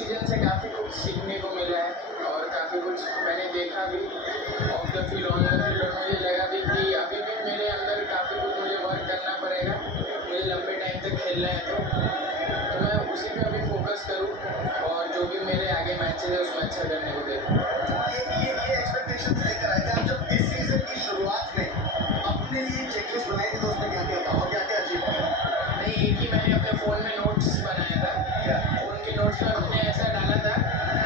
Season से काफ़ी कुछ सीखने को मिला है और काफ़ी कुछ मैंने देखा भी of the field on the field, और मुझे लगा भी कि अभी भी मेरे अंदर काफ़ी कुछ मुझे वर्क करना पड़ेगा, मुझे लंबे टाइम तक खेलना है तो मैं उसी पे अभी फोकस करूँ और जो भी मेरे आगे मैचेज है उसमें अच्छा करने को देखूँ। ये एक्सपेक्टेशंस लेकर आए थे आप जब इस सीजन की शुरुआत में अपने लिए चेकलिस्ट बनाई थी तो उसमें क्या क्या था और क्या क्या अचीव किया? नहीं, एक ही मैंने अपने फ़ोन में नोट्स बनाया था, फ़ोन के नोट्स में मैंने ऐसा डाला था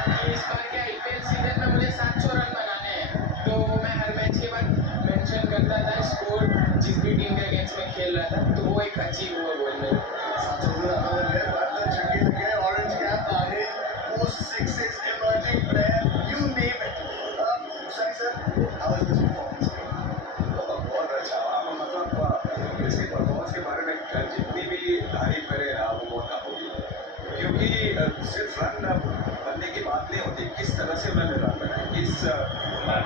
कि इस बार के आईपीएल सीजन में मुझे 700 रन बनाने हैं, तो मैं हर मैच के बाद मेंशन करता था स्कोर जिस भी टीम के अगेंस्ट में खेल रहा था, तो वो एक अचीव हुआ गोल मेरा। 700 से ज्यादा बन गए, भारत छक्के लग गए, ऑरेंज कैप आ गए, most sixes emerging player, you name it. Sunny sir, how is this performance? बहुत अच्छा, मतलब इसकी परफॉर्मेंस के बारे में जितनी भी तारीफ करे वो बहुत कम होगी, क्योंकि सिर्फ रन बनने की बात नहीं होती, किस तरह से उन्होंने रन बनाए, किस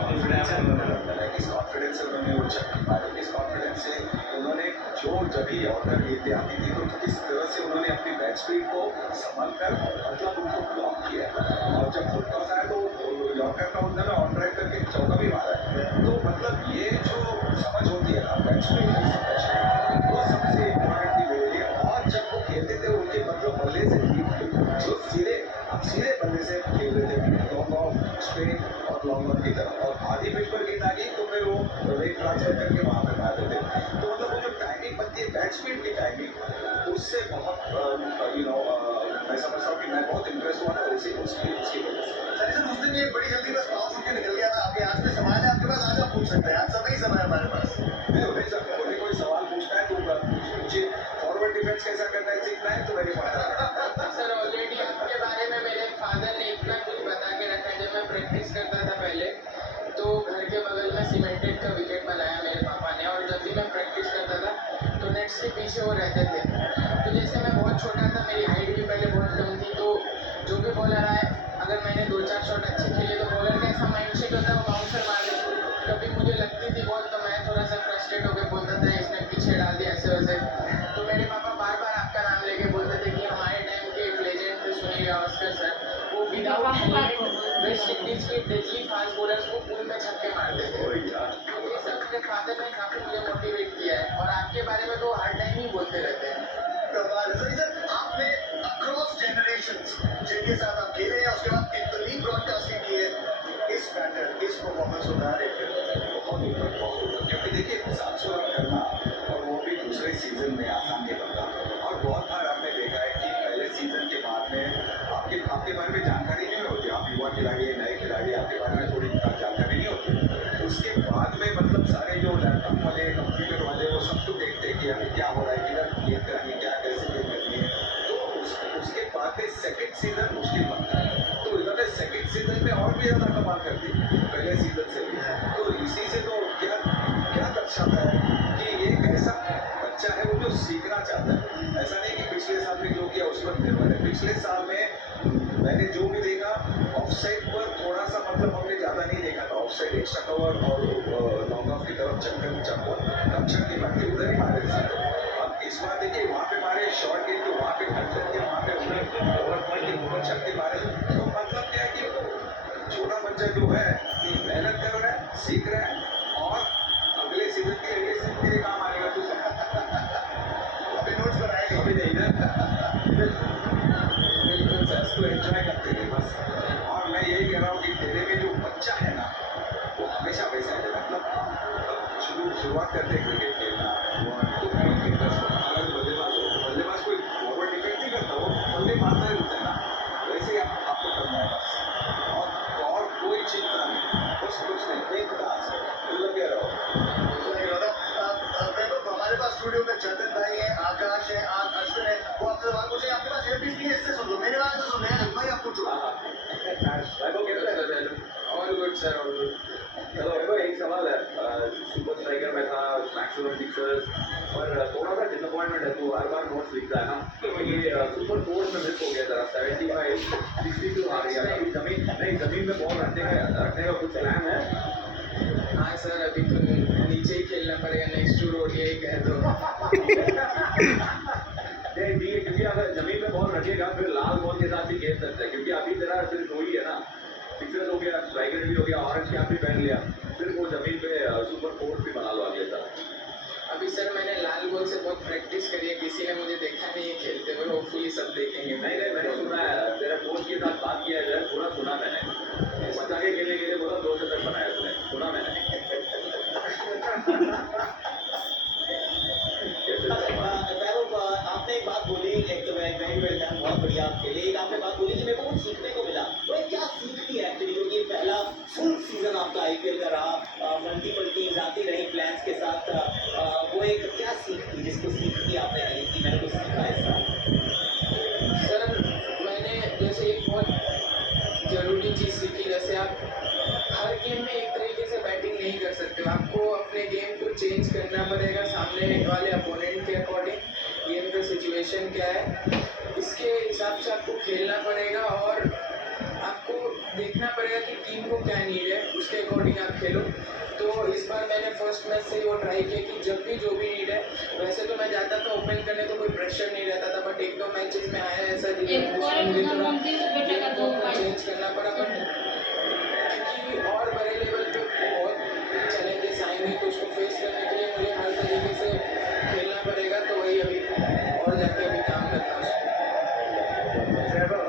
कॉन्फिडेंस से उन्होंने रन बनाए, किस कॉन्फिडेंस से उन्होंने वो छक्के मारे, किस कॉन्फिडेंस से उन्होंने जो जब भी ऑर्डर लेते आती थी तो किस तरह से उन्होंने अपनी बैट स्पीड को संभाल कर मतलब उनको ब्लॉक किया, और जब फुल टॉस आया तो यॉर्कर का उन्होंने ऑन ड्राइव करके चौका भी मारा है। तो मतलब ये जो समझ होती है ना बैट स्पीड की समझ, वो सबसे इम्पोर्टेंट थी मेरे लिए। और जब वो खेलते थे उनके मतलब बल्ले से जो सीधे बल्ले से खेल रहे थे लॉन्ग ऑफ स्पिन और लॉन्ग ऑन की तरफ, और आधी पिच पर गेंद आ गई तो फिर वो रेट ट्रांसफर करके वहाँ पे मार देते। तो मतलब वो जो टाइमिंग बनती है बैट स्पीड की टाइमिंग, उससे बहुत मैं समझता हूँ कि मैं बहुत इंटरेस्ट हुआ था उसकी वजह से। सनी सर, उस दिन ये बड़ी जल्दी बस पास होकर निकल गया था, आपके हाथ में सवाल है, आपके पास आज आप पूछ सकते हैं, आज समय ही समय है हमारे पास। नहीं सर, कोई सवाल पूछना है तो मुझे फॉरवर्ड डिफेंस कैसा करना है सीखना है तो मेरे पास सर ऑलरेडी आपके बारे में मेरे फादर ने इतना कुछ बता के रखा है। जब मैं प्रैक्टिस करता था पहले, तो घर के बगल में सीमेंटेड का विकेट बनाया मेरे पापा ने, और जब भी मैं प्रैक्टिस करता था तो नेट्स के पीछे वो रहते थे। तो जैसे मैं बहुत छोटा था, मेरी हाइट भी पहले बहुत कम थी, तो जो भी बॉलर आए, अगर मैंने 2-4 शॉट अच्छे खेले तो बॉलर का ऐसा माइंड सेट होता है वो बाउंसर मार दे। कभी मुझे लगती थी बॉल तो मैं थोड़ा सा फ्रस्ट्रेट होकर बोलता था इसने पीछे डाल दिया ऐसे वैसे। तो मेरे पापा बार बार आपका नाम लेके बोलते थे कि हमारे टाइम के एक लेजेंड थे सुनील गावस्कर सर, वो विदाउट हेलमेट वेस्ट इंडीज के डेडली फास्ट बॉलर्स को पूल में छक्के मारते थे। तो ये सब मेरे फादर ने काफ़ी मुझे मोटिवेट किया है, और आपके बारे में तो हर टाइम ही बोलते रहते हैं। कमाल है। सनी सर, आपने अक्रॉस जनरेशंस जिनके साथ आप खेले हैं, उसके बाद इतनी ब्रॉडकास्टिंग की है, इस पैटर्न इस परफॉर्मेंस को बना रहे हैं बहुत ऊपर, क्योंकि देखिए 700 रन करना और वो भी दूसरे सीजन में आसान नहीं बनता। और बहुत बार हमने देखा है कि पहले सीजन के बाद में आपके बारे में जानकारी नहीं होती, आप युवा खिलाड़ी हैं, नए खिलाड़ी, आपके बारे में थोड़ी जानकारी नहीं होती। उसके बाद में मतलब सारे जो लैपटॉप वाले कंप्यूटर वाले वो सब तो देखते हैं कि अभी क्या हो रहा है, किधर गेंद करनी है, क्या कैसे गेंद करनी है। तो उसके बाद में सेकंड सीजन मुश्किल बनता है, तो इन्होंने सेकंड सीजन में और भी ज़्यादा कमाल कर दी पहले सीजन से भी। तो इसी से तो क्या दर्शाता है कि ये एक ऐसा बच्चा है वो जो सीखना चाहता है। ऐसा नहीं कि पिछले साल में जो किया उस पर निर्भर है। पिछले साल में मैंने जो भी देखा ऑफ साइड पर थोड़ा सा मतलब हमने ज़्यादा नहीं देखा था, ऑफ साइड एक्स्ट्रा कवर और लॉन्ग ऑफ की तरफ चक्कर कम छक्के मारते उधर ही मारे थे। अब इस बार देखिए वहाँ पे मारे शॉर्ट गेंद तो वहाँ पे कट करके वहाँ पे उन्हें ओवर के ऊपर छक्के मारे। तो मतलब क्या है कि छोटा बच्चा जो है मेहनत कर रहा है, सीख रहा है, और अगले सीजन के लिए काम आएगा। तो अपने नोट्स बनाए अभी नहीं इधर बिल्कुल सर, इसको एंजॉय करते हैं बस। और मैं यही कह रहा हूँ कि तेरे में जो बच्चा है ना वो हमेशा वैसा है। मतलब शुरुआत करते हैं क्रिकेट खेलना, अगर बल्लेबाज कोई फॉरवर्ड डिफेंड नहीं करता, वो बल्ले मारता ही रहता है ना, वैसे ही आपको करना है बस। और कोई चिंता नहीं, बस कुछ नहीं, एक ताज लगे रहो। हमारे पास स्टूडियो में चंदन भाई है, आकाश है, अश्विन है, वो आपसे सवाल पूछे, आपके पास एयरपीस नहीं है, इससे सुन लो, मेरे बारे में सुन लेना, भाई आप पूछो। All good sir, all good. चलो मेरे को एक सवाल है, सुपर स्ट्राइकर में था, मैक्सिमम सिक्सर्स, और थोड़ा सा डिसअपॉइंटमेंट है, तो हर बार नोट्स लिखता है ना, तो ये सुपर 4 में मिस हो गया जरा, 75 62 आ गया। अभी जमीन में बॉल रखने का कुछ प्लान है? हाँ सर, अभी तो नीचे ही खेलना पड़ेगा, नेक्स्ट टू ओडीआई कह दो। क्योंकि अगर जमीन में बॉल रखेगा फिर लाल बॉल के साथ ही खेल सकता है, क्योंकि अभी तेरा सिर्फ वही है ना, सिक्सर्स हो गया, स्ट्राइकर भी हो गया, ऑरेंज कैप भी पहन लिया, फिर वो जमीन पे सुपर फोर्स भी बना लो अगले साल। अभी सर मैंने लाल बॉल से बहुत प्रैक्टिस करी है, किसी ने मुझे देखा नहीं है खेलते हुए, होपफुली सब देखेंगे। नहीं नहीं, मैंने सुना है तेरा कोच के साथ बात किया है, पूरा सुना मैंने। बचा के खेलने के लिए बोला 2 शतक बनाया तूने, सुना मैंने। कैसे चला? वैभव, आपने एक बात बोली, एक तो वेरी वेल डन, बहुत बढ़िया आप खेले। एक आपने बात बोली कि मेरे को कुछ सीखने को मिला, तो ये क्या सीख थी एक्चुअली, क्योंकि ये पहला फुल सीजन आपका आईपीएल का रहा, मल्टीपल टीम्स आती रही प्लान्स के साथ, वो एक क्या सीख थी जिसको सीख थी आपने कही कि मैंने कुछ सीखा है इस साल? सर मैंने जैसे एक बहुत ज़रूरी चीज़ सीखी, जैसे आप हर गेम में एक तरीके से बैटिंग नहीं कर सकते हो, आपको अपने गेम को चेंज करना पड़ेगा सामने वाले अपोनेंट के अकॉर्डिंग, गेम का सिचुएशन क्या है इसके हिसाब से आपको खेलना पड़ेगा, और आपको देखना पड़ेगा कि टीम को क्या नीड है, उसके अकॉर्डिंग आप खेलो। तो इस बार मैंने फर्स्ट मैच से ही वो ट्राई किया कि जब भी जो भी नीड है, वैसे तो मैं जाता था ओपन करने तो कोई प्रेशर नहीं रहता था, बट 1-2 मैचेस में आया ऐसा जिसमें मुझे थोड़ा गेम को चेंज करना पड़ा, बट क्योंकि और बड़े लेवल पे बहुत चैलेंजेस आएंगे तो उसको फेस करने के लिए मुझे हर तरीके से खेलना पड़ेगा, तो वही अभी और जाके अभी काम करना है उसको।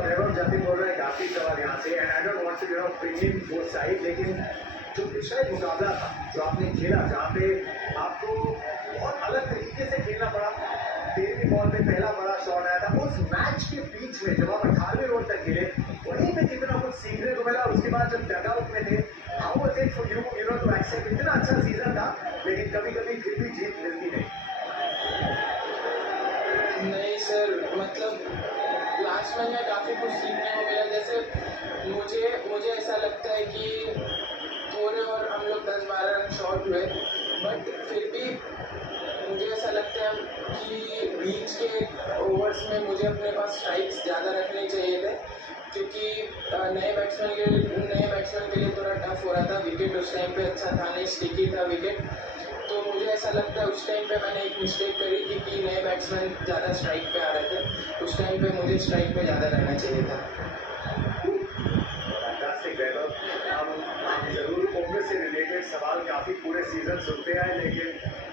वैभव जब भी बोल रहे हैं काफी सवाल यहाँ से, and I don't want to bring in both side, लेकिन जो पिछला एक मुकाबला था जो आपने खेला, जहाँ पे आपको बहुत अलग तरीके से खेलना पड़ा, 13वीं बॉल पे पहला बड़ा शॉट आया था, उस मैच के बीच में जब आप 18वें ओवर तक खेले, वहीं पे कितना कुछ सीखने को मिला। उसके बाद जब डगआउट में थे, how was it for you know to accept, इतना अच्छा सीजन था लेकिन कभी कभी फिर भी जीत मिलती नहीं? नहीं सर, मतलब लास्ट में मैं काफ़ी कुछ सीखने को मिला, जैसे मुझे ऐसा लगता है कि थोड़े और हम लोग 10-12 रन शॉर्ट हुए, बट फिर भी मुझे ऐसा लगता है कि बीच के ओवर्स में मुझे अपने पास स्ट्राइक्स ज़्यादा रखने चाहिए थे, क्योंकि नए बैट्समैन के लिए थोड़ा टफ हो रहा था, विकेट उस टाइम पे अच्छा था नहीं, स्टिकी था विकेट, तो मुझे ऐसा लगता है उस टाइम पे मैंने एक मिस्टेक करी थी कि नए बैट्समैन ज़्यादा स्ट्राइक पे आ रहे थे, उस टाइम पे मुझे स्ट्राइक पे ज़्यादा रहना चाहिए था। फैंटास्टिक वैभव, हम जरूर उम्र से रिलेटेड सवाल काफी पूरे सीजन सुनते हैं, लेकिन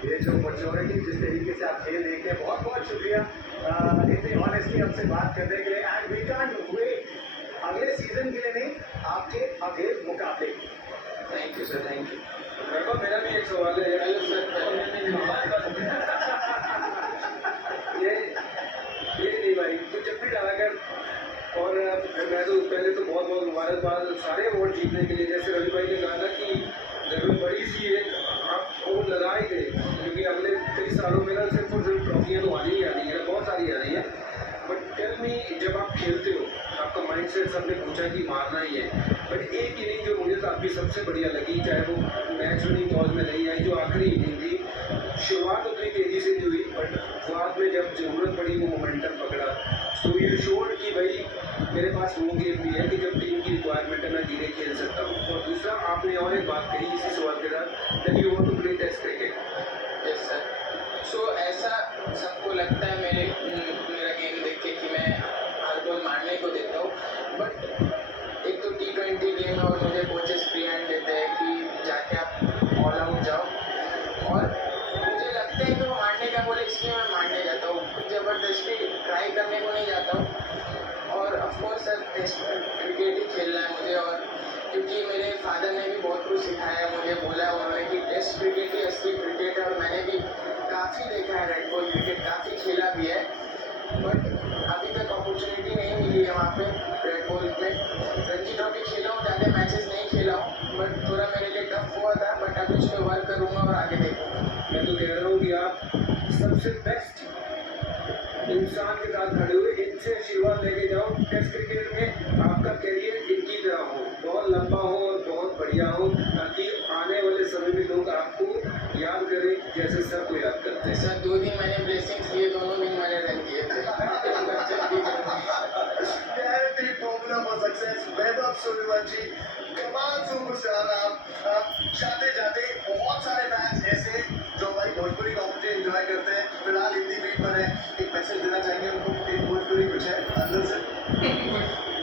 ये जो मैच्योरिटी जिस तरीके से आप खेल देखते हैं, बहुत बहुत शुक्रिया इतनी ऑनेस्टली हमसे बात करने के लिए, एंड वी कांट वेट अगले सीजन के लिए नहीं, आपके अगले मुकाबले। Thank you sir, thank you. Vaibhav, मेरा भी एक सवाल है। हेलो सर, ये नहीं भाई, तो जब भी डाला कर, और मैं तो पहले तो बहुत बहुत मुबारकबाद सारे अवार्ड जीतने के लिए, जैसे रवि भाई ने कहा था कि घर में बड़ी सी एक आप अवार्ड लगाए थे, क्योंकि अगले कई सालों में ना सिर्फ और सिर्फ ट्रॉफियाँ तो आनी ही आनी है, बहुत सारी आ रही है, बट टेल मी, जब आप खेलते हो आपका माइंड सेट सबने पूछा कि मारना ही है, बट एक इनिंग जो मुझे तो आपकी सबसे बढ़िया लगी, चाहे वो मैच विनिंग बॉल में नहीं आई, जो आखिरी इनिंग थी, शुरुआत उतनी तेजी से नहीं हुई, बट बाद में जब जरूरत पड़ी वो मोमेंटम पकड़ा, सो यू शोड कि भाई मेरे पास वो गेम भी है कि जब टीम की रिक्वायरमेंट है मैं धीरे खेल सकता हूँ। और दूसरा, आपने और एक बात कही इसी सवाल के साथ, that you want to play test cricket. Yes sir, so ऐसा सबको लगता है मेरा गेम देख के कि मैं हर बॉल मारने को देता हूँ, बट एक तो T20 गेम है और मुझे कोचेस फ्री हैंड देते हैं कि जाके आप ऑल आउट जाओ, और मुझे लगता है कि वो मारने का बोले इसलिए मैं मारने जाता हूँ, कुछ ज़बरदस्ती ट्राई करने को नहीं जाता हूँ। और ऑफकोर्स सर टेस्ट क्रिकेट ही खेलना है मुझे, और क्योंकि मेरे फादर ने भी बहुत कुछ सिखाया मुझे, बोला उन्होंने कि टेस्ट क्रिकेट ही असली क्रिकेट है, और मैंने भी काफ़ी देखा है रेड बॉल क्रिकेट, काफ़ी खेला भी है, बट अभी तक अपॉर्चुनिटी नहीं मिली है वहाँ पे रेड बॉल में। रणजी ट्रॉफी खेला हूँ, ज़्यादा मैचेस नहीं खेला हूँ, बट थोड़ा मेरे लिए टफ हुआ था, बट अभी उस पर वर्क करूँगा और आगे देखूँगा। मैं तो कह रहा हूँ कि आप सबसे बेस्ट इंसान के साथ खड़े हुए, इनसे आशीर्वाद लेके जाओ, टेस्ट क्रिकेट में आपका करियर इनकी तरह हो, बहुत लंबा हो और बहुत बढ़िया हो, ताकि आने वाले समय में लोग आपको याद करें जैसे सबको याद करते हैं। सर 2 दिन मैंने ब्लेसिंग्स लिए, दोनों दिन मैंने रन किए थे। Guaranteed formula for success, Vaibhav Suryavanshi, कमाल सुपरस्टार आप जाते जाते बहुत सारे फैंस ऐसे जो हमारी भोजपुरी कॉमेडी एंजॉय करते हैं, फिलहाल हिंदी बीट पर है, एक मैसेज देना चाहेंगे उनको, एक भोजपुरी कुछ है अंदर से?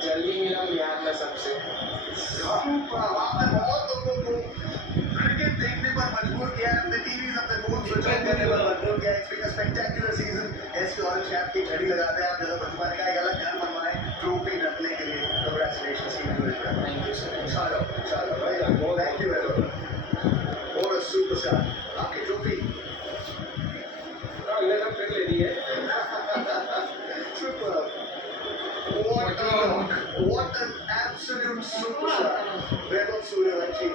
जल्दी मिला हूँ बिहार में सबसे। आपने बहुत लोगों को क्रिकेट देखने पर मजबूर किया है, अपने टीवीज अपने फोन स्विच ऑफ करने पर मजबूर किया है। It's been a spectacular season. एसके ऑरेंज कैप की घड़ी लगाते हैं आप, जैसा प्रतिभा ने कहा, एक अलग घर बनवाएं ट्रॉफी रखने के लिए। Congratulations thank you sir. शालो भाई, थैंक यू वेरी मच। और सुपरस्टार आपकी ट्रॉफी ये सब कर लेती है Super. What an absolute superstar. Vaibhav Suryavanshi.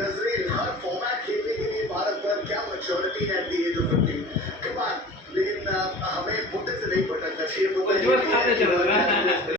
नजरीन हर फॉर्मेट खेलने के लिए भारत पर क्या मैच्योरिटी है एट द एज ऑफ 50। कमाल। लेकिन हमें मुद्दे से नहीं भटकना चाहिए। मुद्दा ये है कि